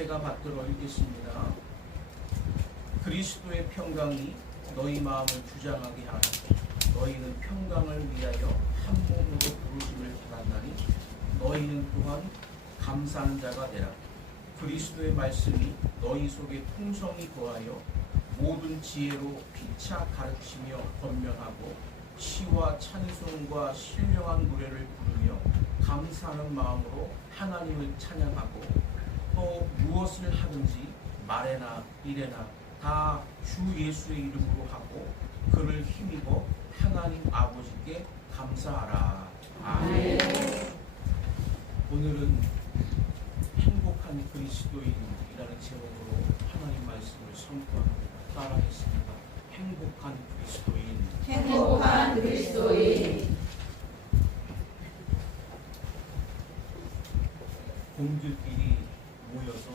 제가 받들어 읽겠습니다. 그리스도의 평강이 너희 마음을 주장하게 하라. 너희는 평강을 위하여 한 몸으로 부르심을 받았나니 너희는 또한 감사하는 자가 되라. 그리스도의 말씀이 너희 속에 풍성히 거하여 모든 지혜로 피차 가르치며 권면하고 시와 찬송과 신령한 노래를 부르며 감사하는 마음으로 하나님을 찬양하고 또 무엇을 하든지 말에나 일에나 다 주 예수의 이름으로 하고 그를 힘입어 하나님 아버지께 감사하라. 아멘. 오늘은 행복한 그리스도인이라는 제목으로 하나님 말씀을 선포합니다. 따라하겠습니다. 행복한 그리스도인. 행복한 그리스도인. 공들끼리 모여서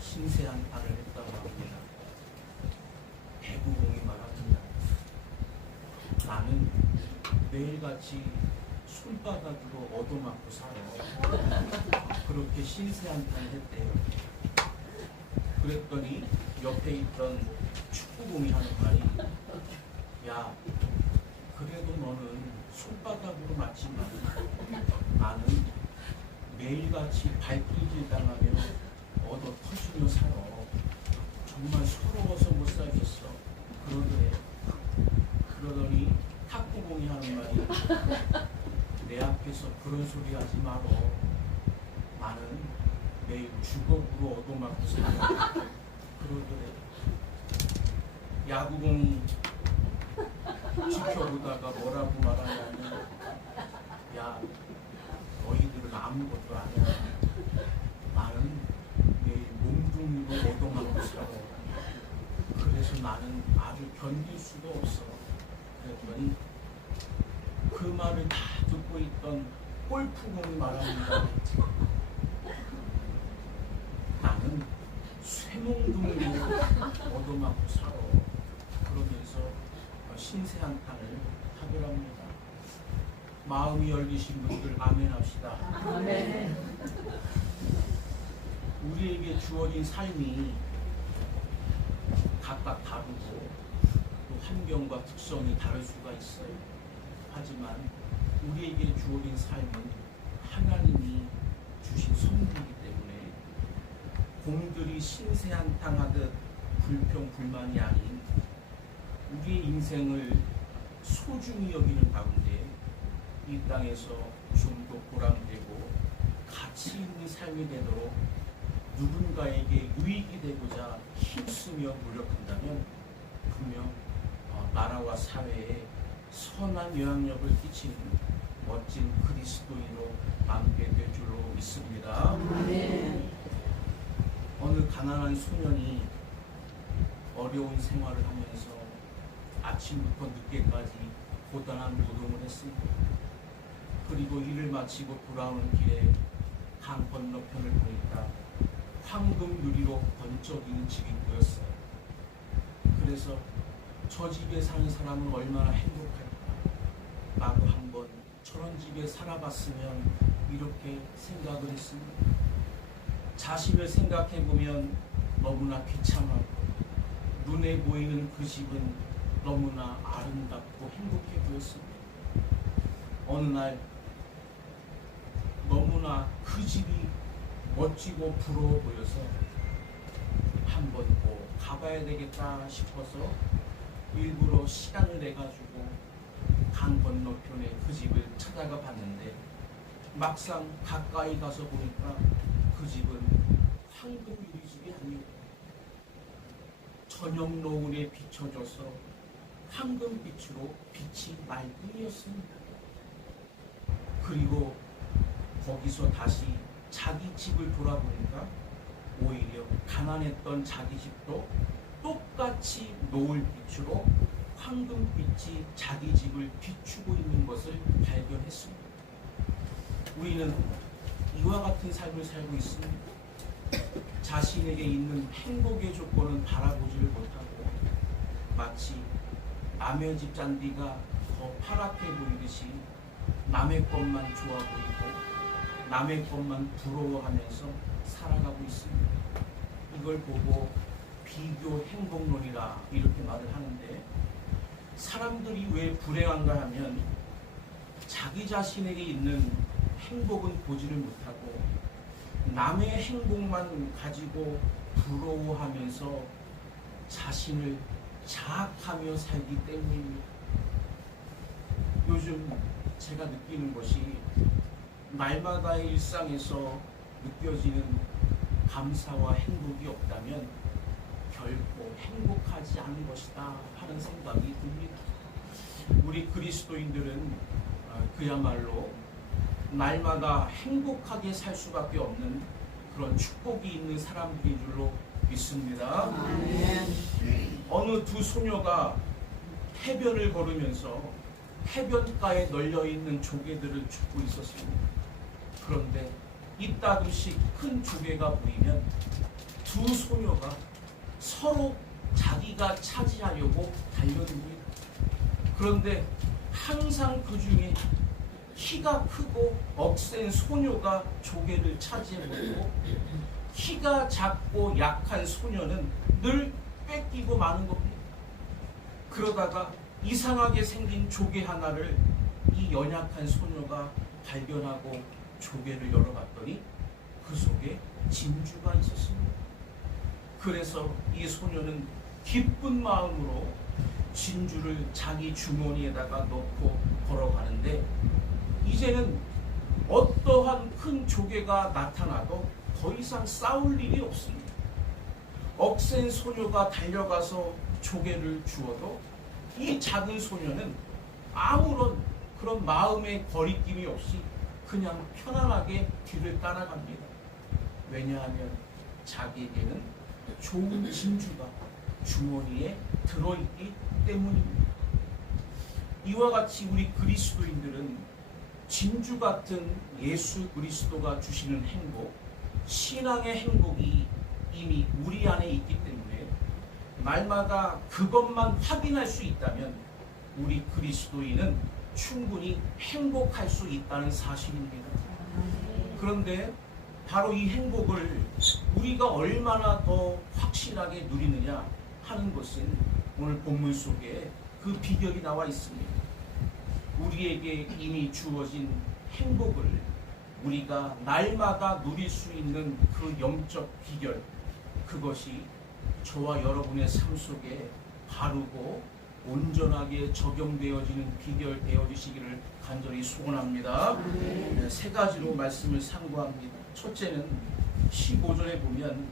신세한탄을 했다고 합니다. 대구공이 말합니다. 나는 매일같이 손바닥으로 얻어맞고 살아. 그렇게 신세한탄을 했대요. 그랬더니 옆에 있던 축구공이 하는 말이, 야, 그래도 너는 손바닥으로 맞지만 나는 매일같이 발길질 당하며 얻어 터지며 살아. 정말 서러워서 못 살겠어. 그러더니 탁구공이 하는 말이, 내 앞에서 그런 소리 하지 말어. 나는 매일 주걱으로 얻어맞고 살아. 그러더래. 야구공이 지켜보다가 뭐라고 말하냐면, 야, 너희들은 아무것도 아니야. 나는 매일 몸뚱이로 얻어맞고 살아. 그래서 나는 아주 견딜 수가 없어. 그랬더니 그 말을 다 듣고 있던 골프공이 말합니다. 나는 쇠몽둥이로 얻어맞고 살아. 그러면서 신세한탄을 하더랍니다. 마음이 열리신 분들 아멘 합시다. 아멘. 우리에게 주어진 삶이 각각 다르고 또 환경과 특성이 다를 수가 있어요. 하지만 우리에게 주어진 삶은 하나님이 주신 선물이기 때문에 공들이 신세한탄하듯 불평불만이 아닌 우리의 인생을 소중히 여기는 가운데 이 땅에서 좀 더 보람되고 가치 있는 삶이 되도록 누군가에게 유익이 되고자 힘쓰며 노력한다면 분명 나라와 사회에 선한 영향력을 끼치는 멋진 그리스도인으로 남게 될 줄로 믿습니다. 아멘. 어느 가난한 소년이 어려운 생활을 하면서 아침부터 늦게까지 고단한 노동을 했습니다. 그리고 일을 마치고 돌아오는 길에 강 건너편을 보니까 황금 유리로 번쩍이는 집이 보였어요. 그래서 저 집에 사는 사람은 얼마나 행복할까. 나도 한번 저런 집에 살아봤으면 이렇게 생각을 했습니다. 자신을 생각해보면 너무나 귀참하고 눈에 보이는 그 집은 너무나 아름답고 행복해 보였습니다. 어느 날 너무나 그 집이 멋지고 부러워 보여서 한번 꼭 가봐야 되겠다 싶어서 일부러 시간을 내가지고 강 건너편에 그 집을 찾아가 봤는데 막상 가까이 가서 보니까 그 집은 황금 유리 집이 아니고 저녁 노을에 비춰져서 황금빛으로 빛이 날 뿐이었습니다. 그리고 거기서 다시 자기 집을 돌아보니까 오히려 가난했던 자기 집도 똑같이 노을빛으로 황금빛이 자기 집을 비추고 있는 것을 발견했습니다. 우리는 이와 같은 삶을 살고 있습니다. 자신에게 있는 행복의 조건은 바라보지를 못하고 마치 남의 집 잔디가 더 파랗게 보이듯이 남의 것만 좋아 보이고 남의 것만 부러워하면서 살아가고 있습니다. 이걸 보고 비교 행복론이라 이렇게 말을 하는데, 사람들이 왜 불행한가 하면 자기 자신에게 있는 행복은 보지를 못하고 남의 행복만 가지고 부러워하면서 자신을 자학하며 살기 때문입니다. 요즘 제가 느끼는 것이 날마다의 일상에서 느껴지는 감사와 행복이 없다면 결코 행복하지 않은 것이다 하는 생각이 듭니다. 우리 그리스도인들은 그야말로 날마다 행복하게 살 수밖에 없는 그런 축복이 있는 사람들인 줄로 믿습니다. 어느 두 소녀가 해변을 걸으면서 해변가에 널려있는 조개들을 줍고 있었습니다. 그런데 이따금씩 큰 조개가 보이면 두 소녀가 서로 자기가 차지하려고 달려듭니다. 그런데 항상 그 중에 키가 크고 억센 소녀가 조개를 차지해버리고 키가 작고 약한 소녀는 늘 뺏기고 마는 겁니다. 그러다가 이상하게 생긴 조개 하나를 이 연약한 소녀가 발견하고 조개를 열어봤더니 그 속에 진주가 있었습니다. 그래서 이 소녀는 기쁜 마음으로 진주를 자기 주머니에다가 넣고 걸어가는데, 이제는 어떠한 큰 조개가 나타나도 더 이상 싸울 일이 없습니다. 억센 소녀가 달려가서 조개를 주어도 이 작은 소녀는 아무런 그런 마음의 거리낌이 없이 그냥 편안하게 뒤를 따라갑니다. 왜냐하면 자기에게는 좋은 진주가 주머니에 들어있기 때문입니다. 이와 같이 우리 그리스도인들은 진주 같은 예수 그리스도가 주시는 행복, 신앙의 행복이 이미 우리 안에 있기 때문에 날마다 그것만 확인할 수 있다면 우리 그리스도인은 충분히 행복할 수 있다는 사실입니다. 그런데 바로 이 행복을 우리가 얼마나 더 확실하게 누리느냐 하는 것은 오늘 본문 속에 그 비결이 나와 있습니다. 우리에게 이미 주어진 행복을 우리가 날마다 누릴 수 있는 그 영적 비결, 그것이 저와 여러분의 삶 속에 바르고 온전하게 적용되어지는 비결 되어주시기를 간절히 소원합니다. 세 가지로 말씀을 상고합니다. 첫째는 15절에 보면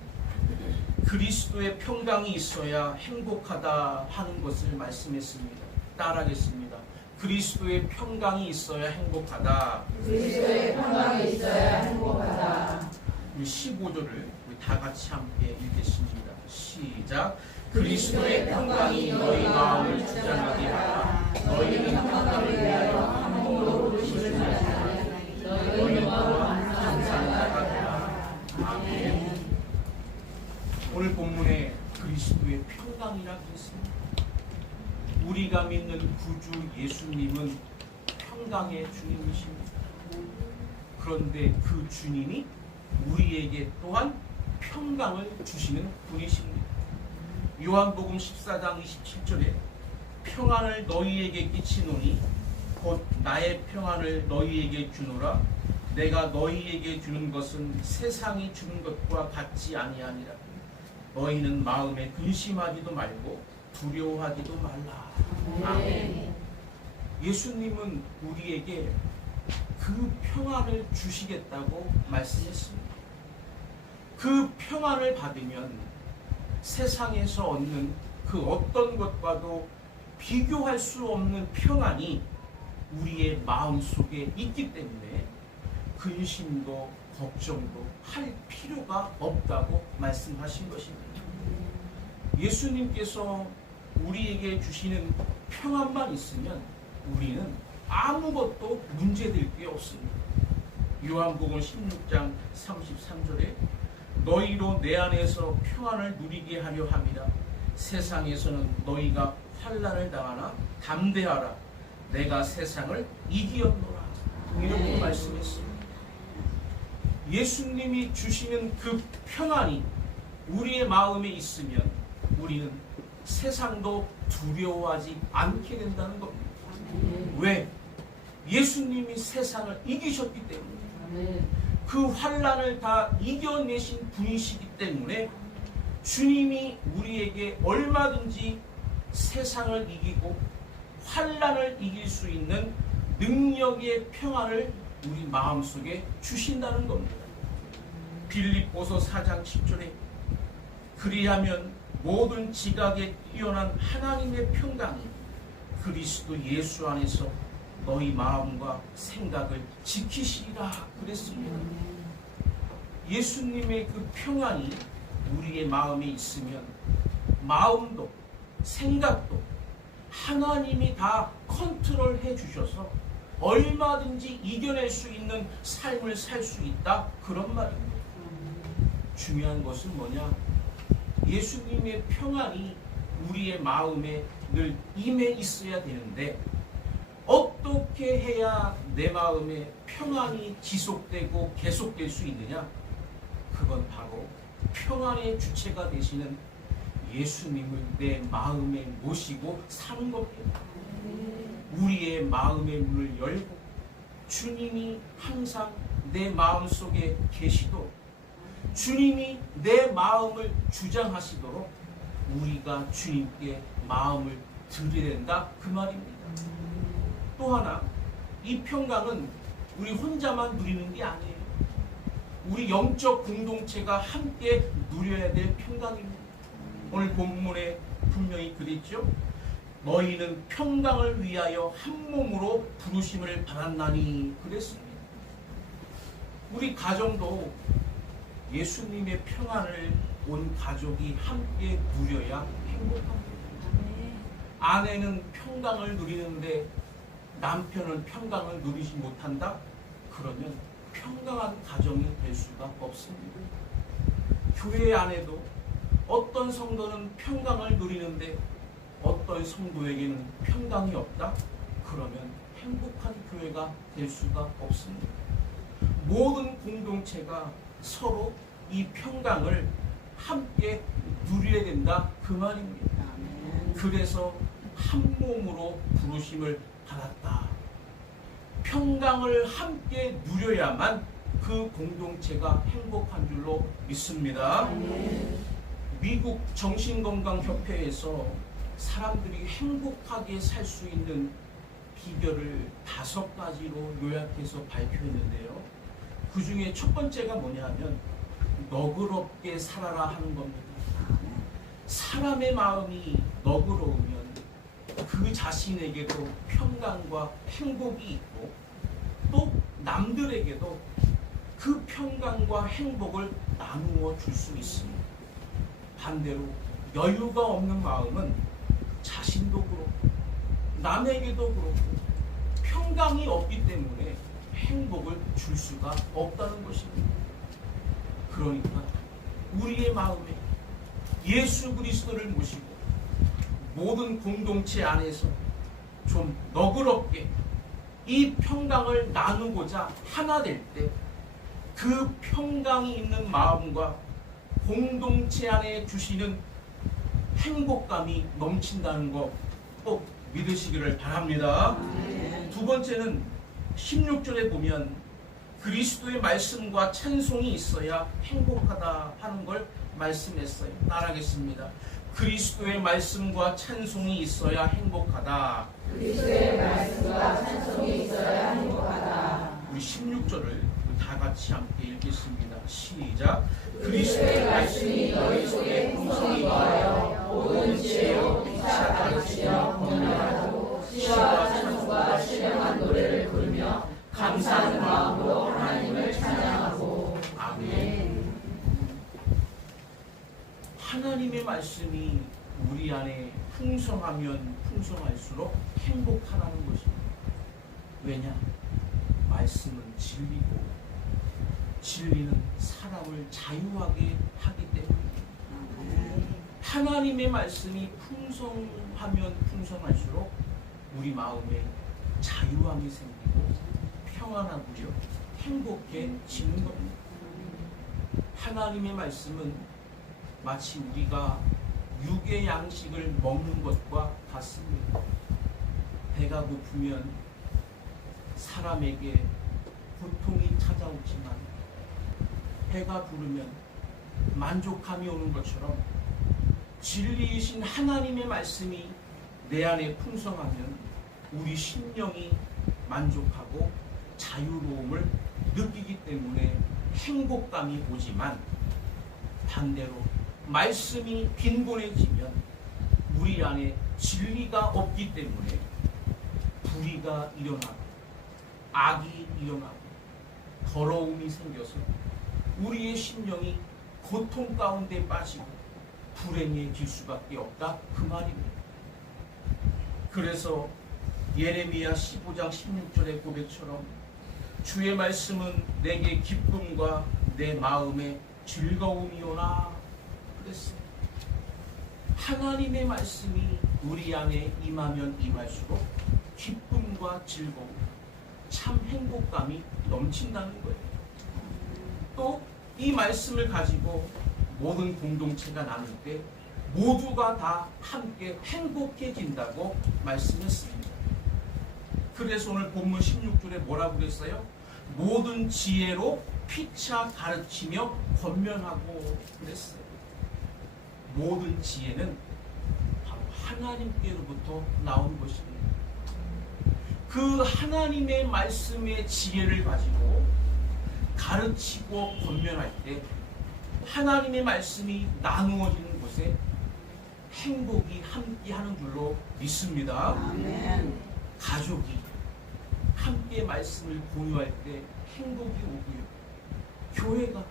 그리스도의 평강이 있어야 행복하다 하는 것을 말씀했습니다. 따라하겠습니다. 그리스도의 평강이 있어야 행복하다. 그리스도의 평강이 있어야 행복하다. 15절을 우리 다 같이 함께 읽겠습니다. 시작. 그리스도의 평강이 너희 마음을 주장하게 하라. 너희는 평강을 위하여 한 몸으로 부르심을 받으라. 너희 마음을 항상 나가라. 아멘. 오늘 본문에 그리스도의 평강이라고 했습니다. 우리가 믿는 구주 예수님은 평강의 주님이십니다. 그런데 그 주님이 우리에게 또한 평강을 주시는 분이십니다. 요한복음 14장 27절에 평안을 너희에게 끼치노니 곧 나의 평안을 너희에게 주노라. 내가 너희에게 주는 것은 세상이 주는 것과 같지 아니하니라. 너희는 마음에 근심하지도 말고 두려워하지도 말라. 아멘. 예수님은 우리에게 그 평안을 주시겠다고 말씀했습니다. 그 평안을 받으면 세상에서 얻는 그 어떤 것과도 비교할 수 없는 평안이 우리의 마음속에 있기 때문에 근심도 걱정도 할 필요가 없다고 말씀하신 것입니다. 예수님께서 우리에게 주시는 평안만 있으면 우리는 아무것도 문제될 게 없습니다. 요한복음 16장 33절에 너희로 내 안에서 평안을 누리게 하려 함이라. 세상에서는 너희가 환난을 당하나 담대하라. 내가 세상을 이기었노라. 이렇게 말씀했습니다. 예수님이 주시는 그 평안이 우리의 마음에 있으면 우리는 세상도 두려워하지 않게 된다는 겁니다. 왜? 예수님이 세상을 이기셨기 때문에, 그 환난을 다 이겨내신 분이시기 때문에 주님이 우리에게 얼마든지 세상을 이기고 환난을 이길 수 있는 능력의 평안을 우리 마음속에 주신다는 겁니다. 빌립보서 4장 10절에 그리하면 모든 지각에 뛰어난 하나님의 평강이 그리스도 예수 안에서 너희 마음과 생각을 지키시리라 그랬습니다. 예수님의 그 평안이 우리의 마음에 있으면 마음도 생각도 하나님이 다 컨트롤해 주셔서 얼마든지 이겨낼 수 있는 삶을 살 수 있다, 그런 말입니다. 중요한 것은 뭐냐? 예수님의 평안이 우리의 마음에 늘 임해 있어야 되는데, 어떻게 해야 내 마음에 평안이 지속되고 계속될 수 있느냐? 그건 바로 평안의 주체가 되시는 예수님을 내 마음에 모시고 사는 겁니다. 우리의 마음의 문을 열고 주님이 항상 내 마음속에 계시도록, 주님이 내 마음을 주장하시도록 우리가 주님께 마음을 드려야 된다, 그 말입니다. 또 하나, 이 평강은 우리 혼자만 누리는 게 아니에요. 우리 영적 공동체가 함께 누려야 될 평강입니다. 오늘 본문에 분명히 그랬죠. 너희는 평강을 위하여 한 몸으로 부르심을 받았나니 그랬습니다. 우리 가정도 예수님의 평안을 온 가족이 함께 누려야 행복합니다. 아내는 평강을 누리는데 남편은 평강을 누리지 못한다? 그러면 평강한 가정이 될 수가 없습니다. 교회 안에도 어떤 성도는 평강을 누리는데 어떤 성도에게는 평강이 없다? 그러면 행복한 교회가 될 수가 없습니다. 모든 공동체가 서로 이 평강을 함께 누려야 된다, 그 말입니다. 그래서 한 몸으로 부르심을 받았다. 평강을 함께 누려야만 그 공동체가 행복한 줄로 믿습니다. 미국 정신건강협회에서 사람들이 행복하게 살 수 있는 비결을 5가지로 요약해서 발표했는데요. 그 중에 첫 번째가 뭐냐 하면 너그럽게 살아라 하는 겁니다. 사람의 마음이 너그러우면 그 자신에게도 평강과 행복이 있고, 또 남들에게도 그 평강과 행복을 나누어 줄 수 있습니다. 반대로 여유가 없는 마음은 자신도 그렇고 남에게도 그렇고 평강이 없기 때문에 행복을 줄 수가 없다는 것입니다. 그러니까 우리의 마음에 예수 그리스도를 모시고 모든 공동체 안에서 좀 너그럽게 이 평강을 나누고자 하나 될 때 그 평강이 있는 마음과 공동체 안에 주시는 행복감이 넘친다는 거 꼭 믿으시기를 바랍니다. 두 번째는 16절에 보면 그리스도의 말씀과 찬송이 있어야 행복하다 하는 걸 말씀했어요. 따라하겠습니다. 그리스도의 말씀과 찬송이 있어야 행복하다. 그리스도의 말씀과 찬송이 있어야 행복하다. 우리 16절을 다 같이 함께 읽겠습니다. 시작. 그리스도의 말씀이 너희 속에 풍성히 거하여 모든 지혜로 피차 가르치며 공연하고 시와 찬송과 신령한 노래를 부르며 감사하는 마음으로 하나님을 찬양하고. 아멘. 하나님의 말씀이 우리 안에 풍성하면 풍성할수록 행복하다는 것입니다. 왜냐? 말씀은 진리고 진리는 사람을 자유하게 하기 때문입니다. 하나님의 말씀이 풍성하면 풍성할수록 우리 마음에 자유함이 생기고 평안하고요 행복해지는 겁니다. 하나님의 말씀은 마치 우리가 육의 양식을 먹는 것과 같습니다. 배가 고프면 사람에게 고통이 찾아오지만 배가 부르면 만족감이 오는 것처럼 진리이신 하나님의 말씀이 내 안에 풍성하면 우리 심령이 만족하고 자유로움을 느끼기 때문에 행복감이 오지만, 반대로 말씀이 빈곤해지면 우리 안에 진리가 없기 때문에 불의가 일어나고 악이 일어나고 더러움이 생겨서 우리의 심령이 고통 가운데 빠지고 불행해질 수밖에 없다, 그 말입니다. 그래서 예레미야 15장 16절의 고백처럼 주의 말씀은 내게 기쁨과 내 마음의 즐거움이오나 그랬어요. 하나님의 말씀이 우리 안에 임하면 임할수록 기쁨과 즐거움, 참 행복감이 넘친다는 거예요. 또 이 말씀을 가지고 모든 공동체가 나눌 때 모두가 다 함께 행복해진다고 말씀했습니다. 그래서 오늘 본문 16절에 뭐라고 그랬어요? 모든 지혜로 피차 가르치며 권면하고 그랬어요. 모든 지혜는 바로 하나님께로부터 나온 것입니다. 그 하나님의 말씀의 지혜를 가지고 가르치고 권면할 때 하나님의 말씀이 나누어지는 곳에 행복이 함께하는 줄로 믿습니다. 아멘. 가족이 함께 말씀을 공유할 때 행복이 오고요. 교회가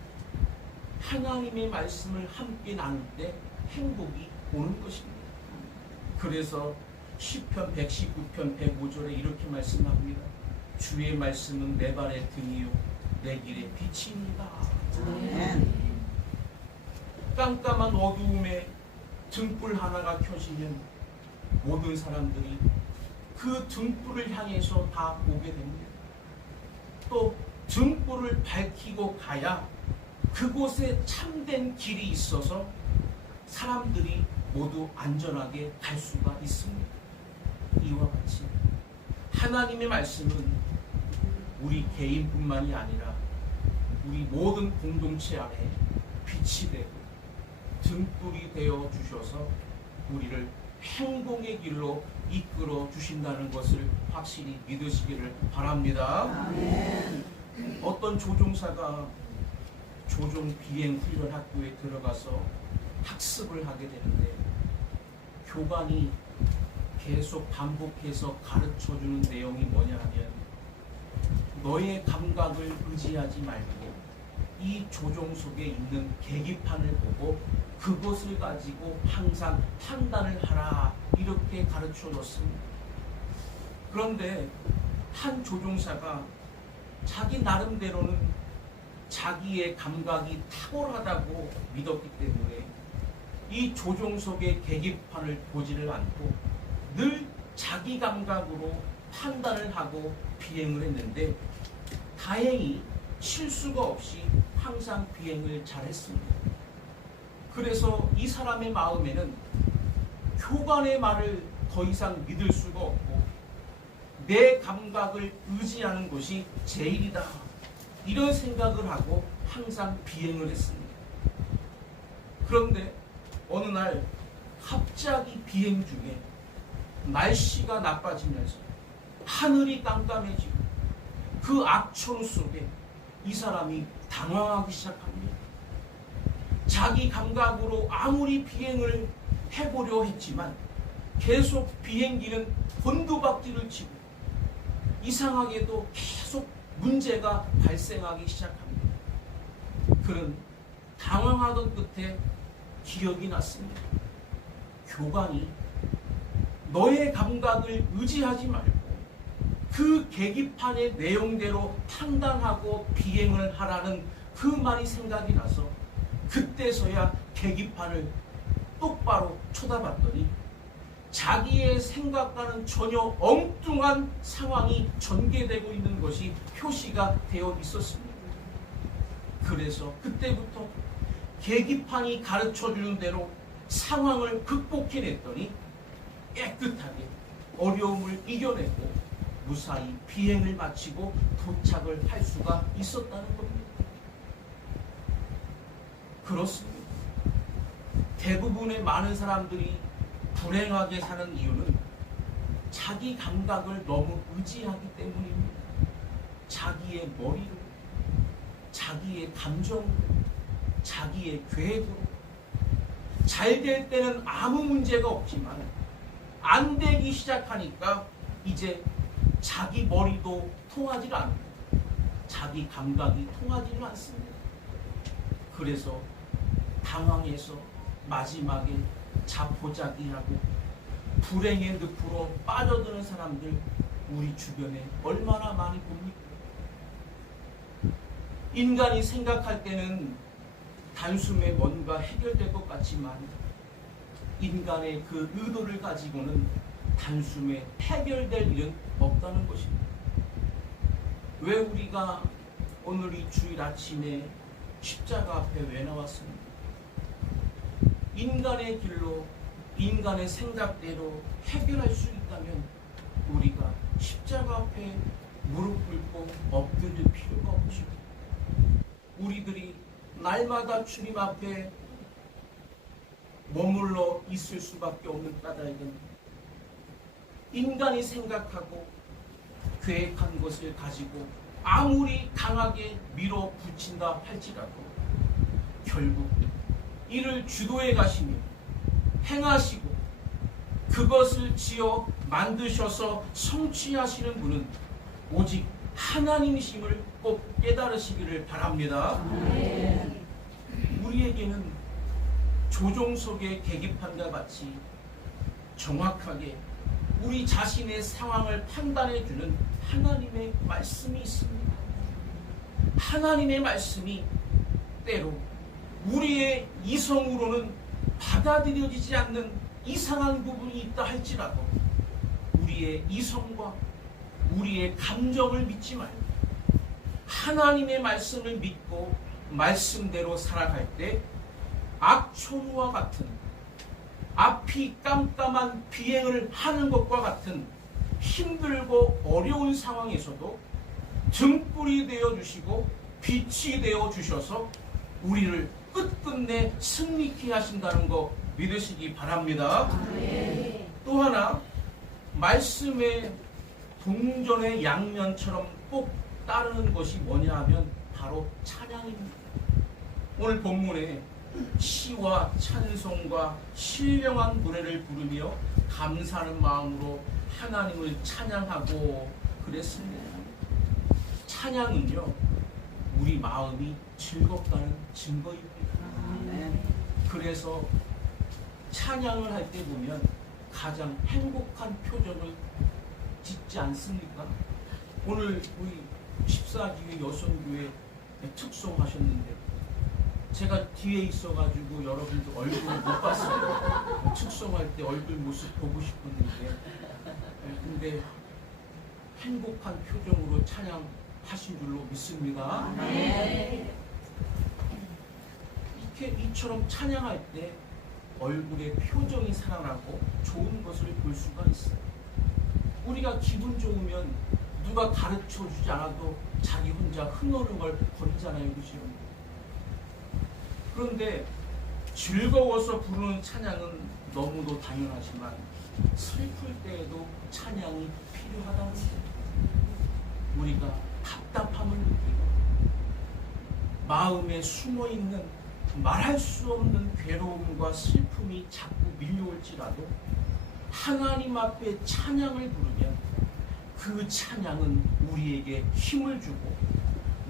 하나님의 말씀을 함께 나눌 때 행복이 오는 것입니다. 그래서 시편 119편 105절에 이렇게 말씀합니다. 주의 말씀은 내 발의 등이요 내 길의 빛입니다. 아멘. 깜깜한 어두움에 등불 하나가 켜지면 모든 사람들이 그 등불을 향해서 다 오게 됩니다. 또 등불을 밝히고 가야 그곳에 참된 길이 있어서 사람들이 모두 안전하게 갈 수가 있습니다. 이와 같이 하나님의 말씀은 우리 개인뿐만이 아니라 우리 모든 공동체 안에 빛이 되고 등불이 되어 주셔서 우리를 행복의 길로 이끌어 주신다는 것을 확실히 믿으시기를 바랍니다. 아멘. 어떤 조종사가 조종 비행 훈련 학교에 들어가서 학습을 하게 되는데 교관이 계속 반복해서 가르쳐주는 내용이 뭐냐 하면 너의 감각을 의지하지 말고 이 조종 속에 있는 계기판을 보고 그것을 가지고 항상 판단을 하라, 이렇게 가르쳐 줬습니다. 그런데 한 조종사가 자기 나름대로는 자기의 감각이 탁월하다고 믿었기 때문에 이 조종석의 계기판을 보지를 않고 늘 자기 감각으로 판단을 하고 비행을 했는데 다행히 실수가 없이 항상 비행을 잘했습니다. 그래서 이 사람의 마음에는 교관의 말을 더 이상 믿을 수가 없고 내 감각을 의지하는 것이 제일이다, 이런 생각을 하고 항상 비행을 했습니다. 그런데 어느 날 갑자기 비행 중에 날씨가 나빠지면서 하늘이 깜깜해지고 그 악천 속에 이 사람이 당황하기 시작합니다. 자기 감각으로 아무리 비행을 해보려 했지만 계속 비행기는 곤두박질을 치고 이상하게도 계속 문제가 발생하기 시작합니다. 그는 당황하던 끝에 기억이 났습니다. 교관이 너의 감각을 의지하지 말고 그 계기판의 내용대로 판단하고 비행을 하라는 그 말이 생각이 나서 그때서야 계기판을 똑바로 쳐다봤더니 자기의 생각과는 전혀 엉뚱한 상황이 전개되고 있는 것이 표시가 되어 있었습니다. 그래서 그때부터 계기판이 가르쳐주는 대로 상황을 극복해냈더니 깨끗하게 어려움을 이겨내고 무사히 비행을 마치고 도착을 할 수가 있었다는 겁니다. 그렇습니다. 대부분의 많은 사람들이 불행하게 사는 이유는 자기 감각을 너무 의지하기 때문입니다. 자기의 머리로, 자기의 감정으로, 자기의 계획으로. 잘 될 때는 아무 문제가 없지만 안 되기 시작하니까 이제 자기 머리도 통하지 않고 자기 감각이 통하지는 않습니다. 그래서 당황해서 마지막에 자포자기하고 불행의 늪으로 빠져드는 사람들 우리 주변에 얼마나 많이 봅니까? 인간이 생각할 때는 단숨에 뭔가 해결될 것 같지만 인간의 그 의도를 가지고는 단숨에 해결될 일은 없다는 것입니다. 왜 우리가 오늘 이 주일 아침에 십자가 앞에 왜 나왔습니까? 인간의 길로 인간의 생각대로 해결할 수 있다면 우리가 십자가 앞에 무릎 꿇고 엎드릴 필요가 없죠. 우리들이 날마다 주님 앞에 머물러 있을 수밖에 없는 까닭은 인간이 생각하고 계획한 것을 가지고 아무리 강하게 밀어붙인다 할지라도 결국 이를 주도해 가시며 행하시고 그것을 지어 만드셔서 성취하시는 분은 오직 하나님이심을 꼭 깨달으시기를 바랍니다. 우리에게는 조종석의 계기판과 같이 정확하게 우리 자신의 상황을 판단해주는 하나님의 말씀이 있습니다. 하나님의 말씀이 때로 우리의 이성으로는 받아들여지지 않는 이상한 부분이 있다 할지라도 우리의 이성과 우리의 감정을 믿지 말고 하나님의 말씀을 믿고 말씀대로 살아갈 때 악천후와 같은 앞이 깜깜한 비행을 하는 것과 같은 힘들고 어려운 상황에서도 등불이 되어주시고 빛이 되어주셔서 우리를 끝끝내 승리케 하신다는 거 믿으시기 바랍니다. 또 하나 말씀의 동전의 양면처럼 꼭 따르는 것이 뭐냐 하면 바로 찬양입니다. 오늘 본문에 시와 찬송과 신령한 노래를 부르며 감사하는 마음으로 하나님을 찬양하고 그랬습니다. 찬양은요 우리 마음이 즐겁다는 증거입니다. 그래서 찬양을 할 때 보면 가장 행복한 표정을 짓지 않습니까? 오늘 우리 14기회 여성교회 특송하셨는데 제가 뒤에 있어가지고 여러분들 얼굴 못 봤어요. 특송할 때 얼굴 모습 보고 싶었는데 근데 행복한 표정으로 찬양하신 줄로 믿습니다. 이처럼 찬양할 때 얼굴에 표정이 살아나고 좋은 것을 볼 수가 있어요. 우리가 기분 좋으면 누가 가르쳐주지 않아도 자기 혼자 흥얼흥얼 거리잖아요. 그죠? 그런데 즐거워서 부르는 찬양은 너무도 당연하지만 슬플 때에도 찬양이 필요하다는 거예요. 우리가 답답함을 느끼고 마음에 숨어있는 말할 수 없는 괴로움과 슬픔이 자꾸 밀려올지라도 하나님 앞에 찬양을 부르면 그 찬양은 우리에게 힘을 주고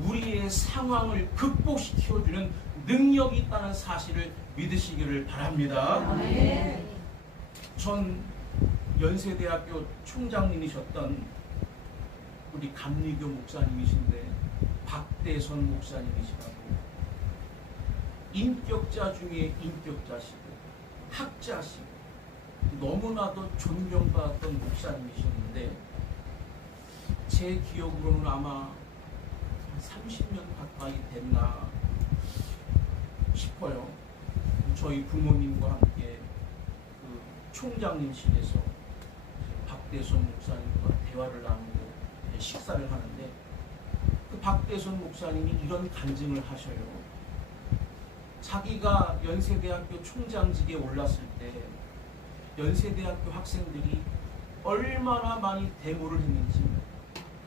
우리의 상황을 극복시켜주는 능력이 있다는 사실을 믿으시기를 바랍니다. 전 연세대학교 총장님이셨던 우리 감리교 목사님이신데 박대선 목사님이시라고 인격자 중에 인격자시고 학자시고 너무나도 존경받았던 목사님이셨는데 제 기억으로는 아마 30년 가까이 됐나 싶어요. 저희 부모님과 함께 그 총장님실에서 박대선 목사님과 대화를 나누고 식사를 하는데 그 박대선 목사님이 이런 간증을 하셔요. 자기가 연세대학교 총장직에 올랐을 때 연세대학교 학생들이 얼마나 많이 데모를 했는지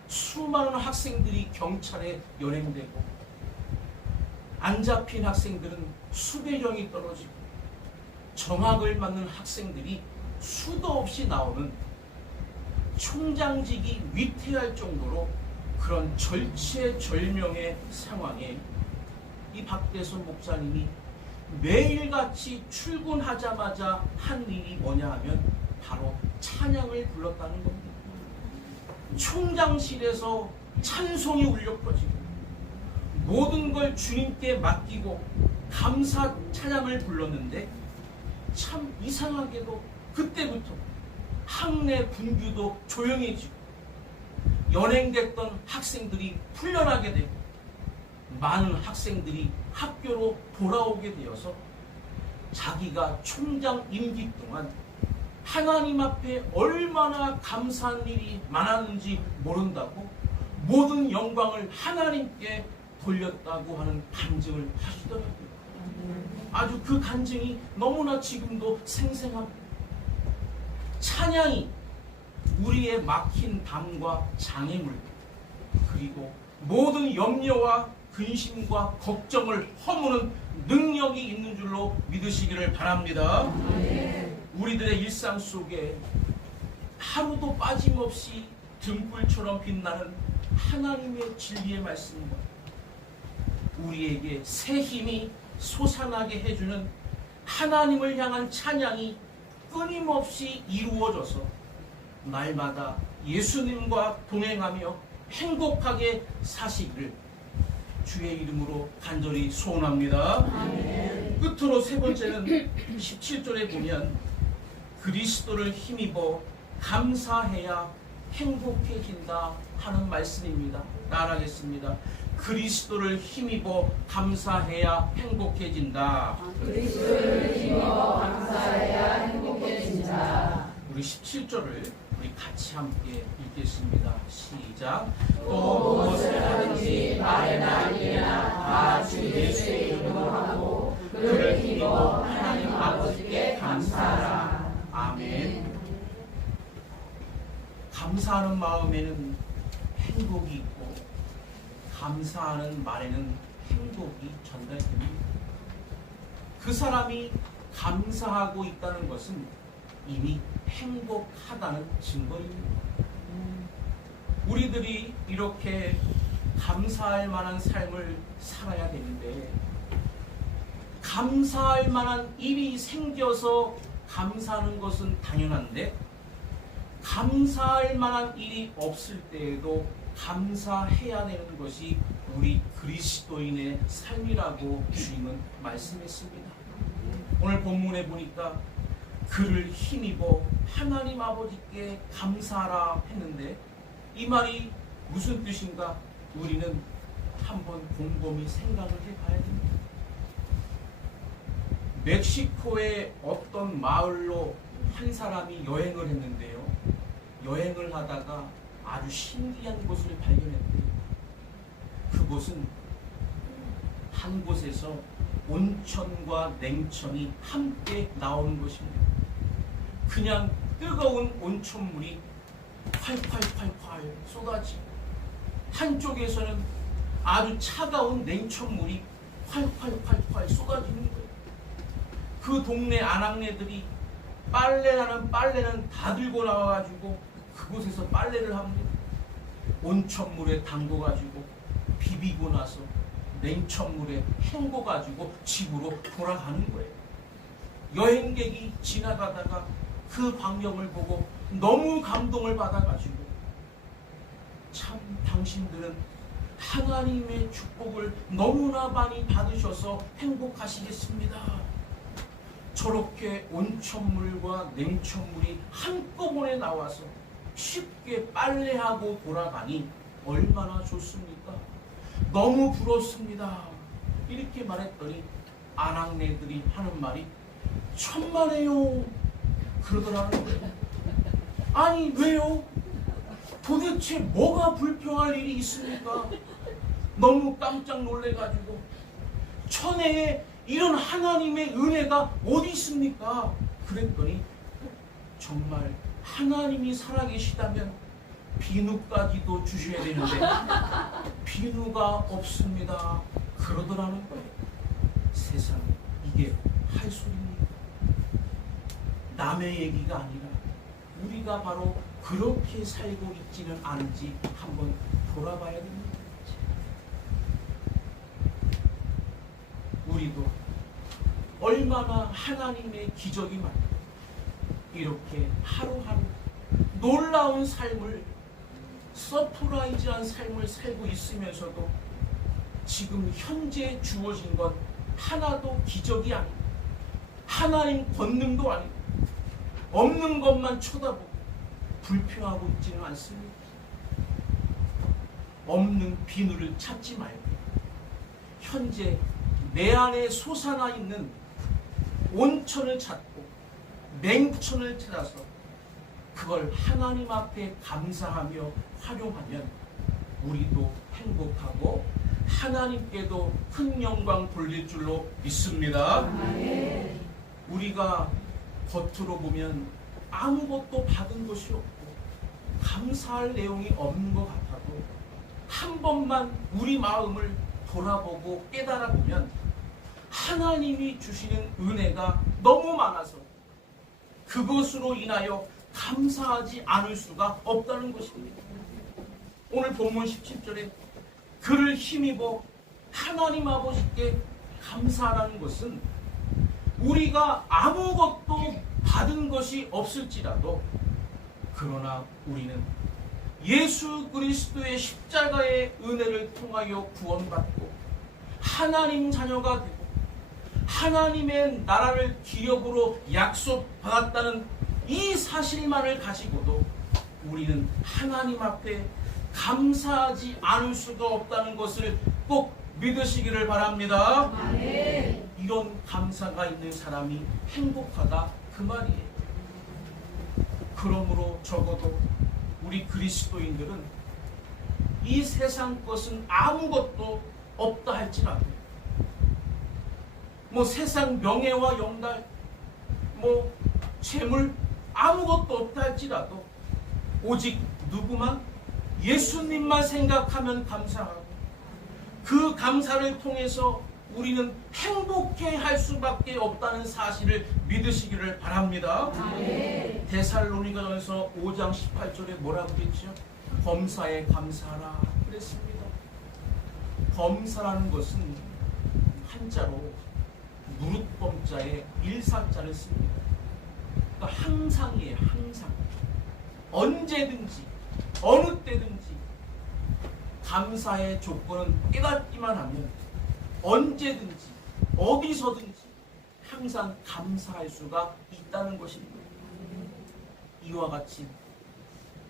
수많은 학생들이 경찰에 연행되고 안 잡힌 학생들은 수배령이 떨어지고 정학을 맞는 학생들이 수도 없이 나오는 총장직이 위태할 정도로 그런 절체절명의 상황에 이 박대선 목사님이 매일같이 출근하자마자 한 일이 뭐냐 하면 바로 찬양을 불렀다는 겁니다. 총장실에서 찬송이 울려 퍼지고 모든 걸 주님께 맡기고 감사 찬양을 불렀는데 참 이상하게도 그때부터 학내 분규도 조용해지고 연행됐던 학생들이 풀려나게 되고 많은 학생들이 학교로 돌아오게 되어서 자기가 총장 임기 동안 하나님 앞에 얼마나 감사한 일이 많았는지 모른다고 모든 영광을 하나님께 돌렸다고 하는 간증을 하시더라고요. 아주 그 간증이 너무나 지금도 생생합니다. 찬양이 우리의 막힌 담과 장애물 그리고 모든 염려와 근심과 걱정을 허무는 능력이 있는 줄로 믿으시기를 바랍니다. 우리들의 일상 속에 하루도 빠짐없이 등불처럼 빛나는 하나님의 진리의 말씀과 우리에게 새 힘이 솟아나게 해주는 하나님을 향한 찬양이 끊임없이 이루어져서 날마다 예수님과 동행하며 행복하게 사시기를 주의 이름으로 간절히 소원합니다. 끝으로 세 번째는 17절에 보면 그리스도를 힘입어 감사해야 행복해진다 하는 말씀입니다. 따라하겠습니다. 그리스도를 힘입어 감사해야 행복해진다. 그리스도를 힘입어 감사해야 행복해진다. 우리 17절을 우리 같이 함께 읽겠습니다. 시작. 또 무엇을 하든지 말이나 일이나 다 주 예수의 이름으로 하고 그를 힘입어 하나님 아버지께 감사하라. 아멘. 감사하는 마음에는 행복이 있고 감사하는 말에는 행복이 전달됩니다. 그 사람이 감사하고 있다는 것은 이미 행복하다는 증거입니다. 우리들이 이렇게 감사할 만한 삶을 살아야 되는데 감사할 만한 일이 생겨서 감사하는 것은 당연한데 감사할 만한 일이 없을 때에도 감사해야 되는 것이 우리 그리스도인의 삶이라고 주님은 말씀했습니다. 오늘 본문에 보니까 그를 힘입어 하나님 아버지께 감사하라 했는데 이 말이 무슨 뜻인가 우리는 한번 곰곰이 생각을 해봐야 됩니다. 멕시코의 어떤 마을로 한 사람이 여행을 했는데요. 여행을 하다가 아주 신기한 곳을 발견했대요. 그곳은 한 곳에서 온천과 냉천이 함께 나오는 것입니다. 그냥 뜨거운 온천물이 콸콸콸콸 쏟아지고 한쪽에서는 아주 차가운 냉천물이 콸콸콸콸 쏟아지는 거예요. 그 동네 아낙네들이 빨래는 다 들고 나와가지고 그곳에서 빨래를 합니다. 온천물에 담궈가지고 비비고 나서 냉천물에 헹궈가지고 집으로 돌아가는 거예요. 여행객이 지나가다가 그 광경을 보고 너무 감동을 받아가지고 참 당신들은 하나님의 축복을 너무나 많이 받으셔서 행복하시겠습니다. 저렇게 온천물과 냉천물이 한꺼번에 나와서 쉽게 빨래하고 돌아가니 얼마나 좋습니까? 너무 부럽습니다. 이렇게 말했더니 아낙네들이 하는 말이 천만에요 그러더라는 거예요. 아니 왜요? 도대체 뭐가 불평할 일이 있습니까? 너무 깜짝 놀래가지고 천혜에 이런 하나님의 은혜가 어디 있습니까? 그랬더니 정말 하나님이 살아계시다면 비누까지도 주셔야 되는데 비누가 없습니다 그러더라는 거예요. 세상 이게 할 소리입니까? 남의 얘기가 아니라 우리가 바로 그렇게 살고 있지는 않은지 한번 돌아봐야 됩니다. 우리도 얼마나 하나님의 기적이 많아 이렇게 하루하루 놀라운 삶을 서프라이즈한 삶을 살고 있으면서도 지금 현재 주어진 것 하나도 기적이 아니고 하나님 권능도 아니고 없는 것만 쳐다보고 불평하고 있지는 않습니다. 없는 비누를 찾지 말고 현재 내 안에 솟아나 있는 온천을 찾고 맹천을 찾아서 그걸 하나님 앞에 감사하며 활용하면 우리도 행복하고 하나님께도 큰 영광 돌릴 줄로 믿습니다. 우리가 겉으로 보면 아무것도 받은 것이 없고 감사할 내용이 없는 것 같아도 한 번만 우리 마음을 돌아보고 깨달아 보면 하나님이 주시는 은혜가 너무 많아서 그것으로 인하여 감사하지 않을 수가 없다는 것입니다. 오늘 본문 17절에 그를 힘입어 하나님 아버지께 감사하라는 것은 우리가 아무것도 받은 것이 없을지라도 그러나 우리는 예수 그리스도의 십자가의 은혜를 통하여 구원받고 하나님 자녀가 되고 하나님의 나라를 기업으로 약속받았다는 이 사실만을 가지고도 우리는 하나님 앞에 감사하지 않을 수가 없다는 것을 꼭 믿으시기를 바랍니다. 이런 감사가 있는 사람이 행복하다 그 말이에요. 그러므로 적어도 우리 그리스도인들은 이 세상 것은 아무것도 없다 할지라도 뭐 세상 명예와 영달 뭐 재물 아무것도 없다 할지라도 오직 누구만 예수님만 생각하면 감사하고 그 감사를 통해서 우리는 행복해 할 수밖에 없다는 사실을 믿으시기를 바랍니다. 데살로니가전서 5장 18절에 뭐라고 그랬죠? 범사에 감사하라 그랬습니다. 범사라는 것은 한자로 무릇범자에 일사자를 씁니다. 그러니까 항상이에요. 항상 언제든지 어느 때든지 감사의 조건은 깨닫기만 하면 언제든지 어디서든지 항상 감사할 수가 있다는 것입니다. 이와 같이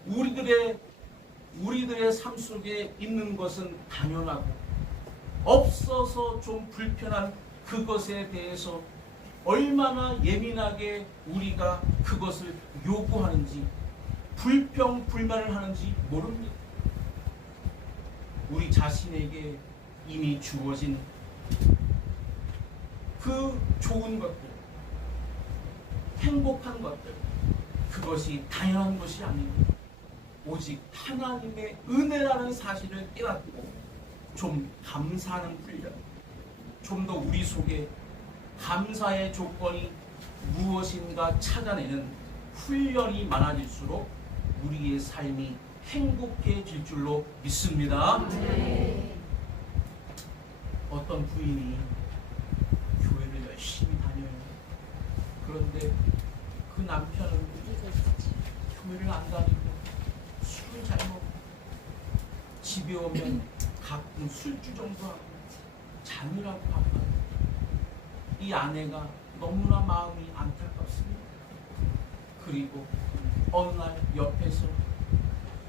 우리들의 삶 속에 있는 것은 당연하고 없어서 좀 불편한 그것에 대해서 얼마나 예민하게 우리가 그것을 요구하는지 불평불만을 하는지 모릅니다. 우리 자신에게 이미 주어진 그 좋은 것들, 행복한 것들, 그것이 당연한 것이 아니고 오직 하나님의 은혜라는 사실을 깨닫고 좀 감사하는 훈련, 좀 더 우리 속에 감사의 조건이 무엇인가 찾아내는 훈련이 많아질수록 우리의 삶이 행복해질 줄로 믿습니다. 어떤 부인이 교회를 열심히 다녀요. 그런데 그 남편은 교회를 안 다니고 술을 잘 먹고 집에 오면 가끔 술주 정도 하고 자느라고 바빠요. 이 아내가 너무나 마음이 안타깝습니다. 그리고 어느 날 옆에서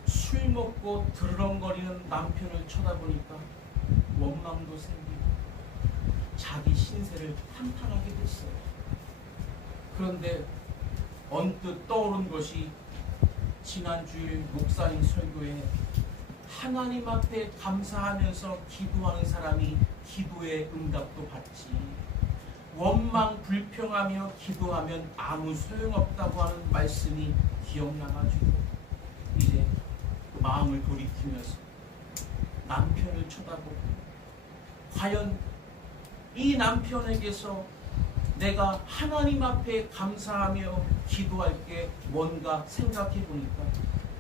술 먹고 드르렁거리는 남편을 쳐다보니까 원망도 생기고 자기 신세를 한탄하게 됐어요. 그런데 언뜻 떠오른 것이 지난주일 목사님 설교에 하나님 앞에 감사하면서 기도하는 사람이 기도의 응답도 받지, 원망 불평하며 기도하면 아무 소용없다고 하는 말씀이 기억나가지고 이제 마음을 돌이키면서 남편을 쳐다보고, 과연 이 남편에게서 내가 하나님 앞에 감사하며 기도할 게 뭔가 생각해 보니까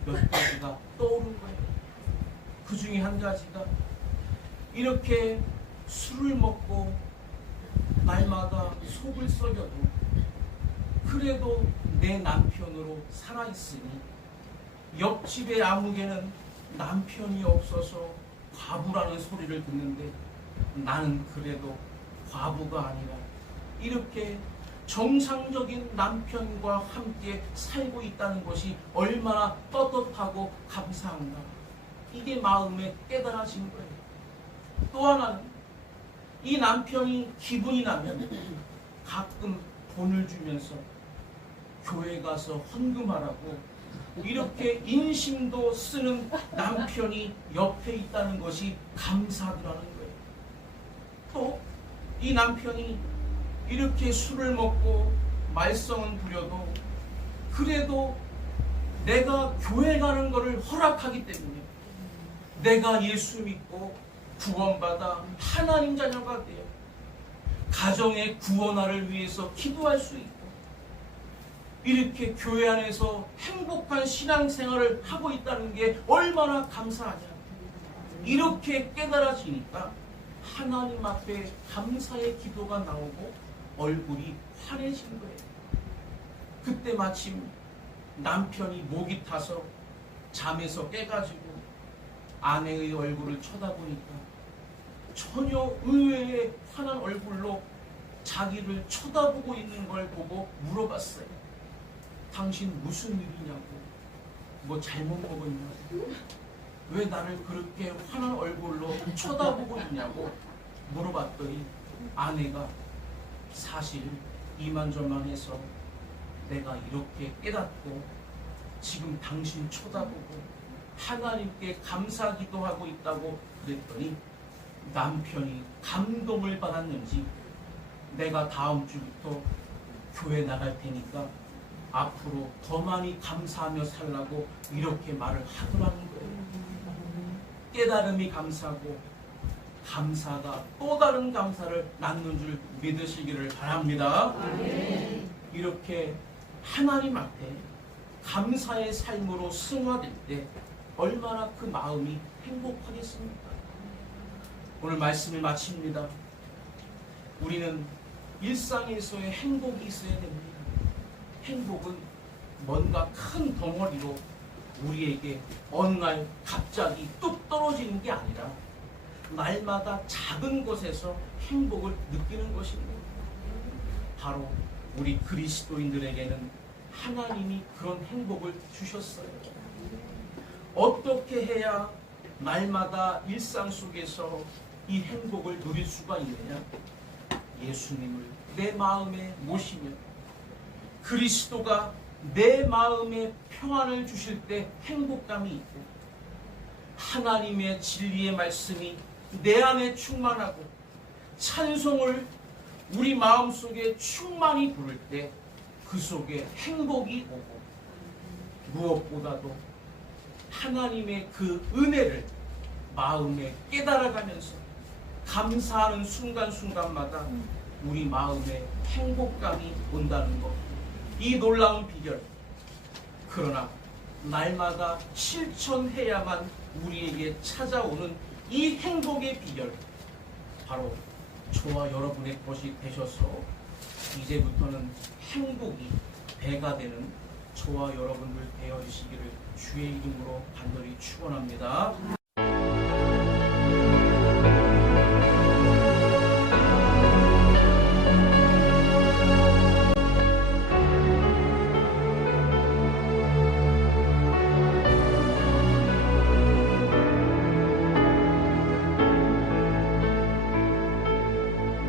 몇 가지가 떠오른 거예요. 그 중에 한 가지가, 이렇게 술을 먹고 날마다 속을 썩여도 그래도 내 남편으로 살아있으니 옆집의 아무개는 남편이 없어서 과부라는 소리를 듣는데 나는 그래도 과부가 아니라 이렇게 정상적인 남편과 함께 살고 있다는 것이 얼마나 떳떳하고 감사한가, 이게 마음에 깨달아진 거예요. 또 하나는, 이 남편이 기분이 나면 가끔 돈을 주면서 교회 가서 헌금하라고 이렇게 인심도 쓰는 남편이 옆에 있다는 것이 감사하더라는 거예요. 또 이 남편이 이렇게 술을 먹고 말썽은 부려도 그래도 내가 교회 가는 것을 허락하기 때문에 내가 예수 믿고 구원받아 하나님 자녀가 되어 가정의 구원화를 위해서 기도할 수 있고 이렇게 교회 안에서 행복한 신앙생활을 하고 있다는 게 얼마나 감사하냐. 이렇게 깨달아지니까 하나님 앞에 감사의 기도가 나오고 얼굴이 환해진 거예요. 그때 마침 남편이 목이 타서 잠에서 깨가지고 아내의 얼굴을 쳐다보니까 전혀 의외의 환한 얼굴로 자기를 쳐다보고 있는 걸 보고 물어봤어요. 당신 무슨 일이냐고, 뭐 잘못 먹었냐고, 왜 나를 그렇게 환한 얼굴로 쳐다보고 있냐고 물어봤더니 아내가 사실 이만저만해서 내가 이렇게 깨닫고 지금 당신 쳐다보고 하나님께 감사 기도하고 있다고 그랬더니 남편이 감동을 받았는지 내가 다음 주부터 교회 나갈 테니까 앞으로 더 많이 감사하며 살라고 이렇게 말을 하더라는 거예요. 깨달음이 감사고 감사가 또 다른 감사를 낳는 줄 믿으시기를 바랍니다. 이렇게 하나님 앞에 감사의 삶으로 승화될 때 얼마나 그 마음이 행복하겠습니까? 오늘 말씀을 마칩니다. 우리는 일상에서의 행복이 있어야 됩니다. 행복은 뭔가 큰 덩어리로 우리에게 어느 날 갑자기 뚝 떨어지는 게 아니라 날마다 작은 것에서 행복을 느끼는 것입니다. 바로 우리 그리스도인들에게는 하나님이 그런 행복을 주셨어요. 어떻게 해야 날마다 일상 속에서 이 행복을 누릴 수가 있느냐? 예수님을 내 마음에 모시며 그리스도가 내 마음에 평안을 주실 때 행복감이 있고 하나님의 진리의 말씀이 내 안에 충만하고 찬송을 우리 마음속에 충만히 부를 때 그 속에 행복이 오고 무엇보다도 하나님의 그 은혜를 마음에 깨달아가면서 감사하는 순간순간마다 우리 마음에 행복감이 온다는 것, 이 놀라운 비결. 그러나 날마다 실천해야만 우리에게 찾아오는 이 행복의 비결, 바로 저와 여러분의 것이 되셔서 이제부터는 행복이 배가 되는 저와 여러분들 되어주시기를 주의 이름으로 간절히 축원합니다.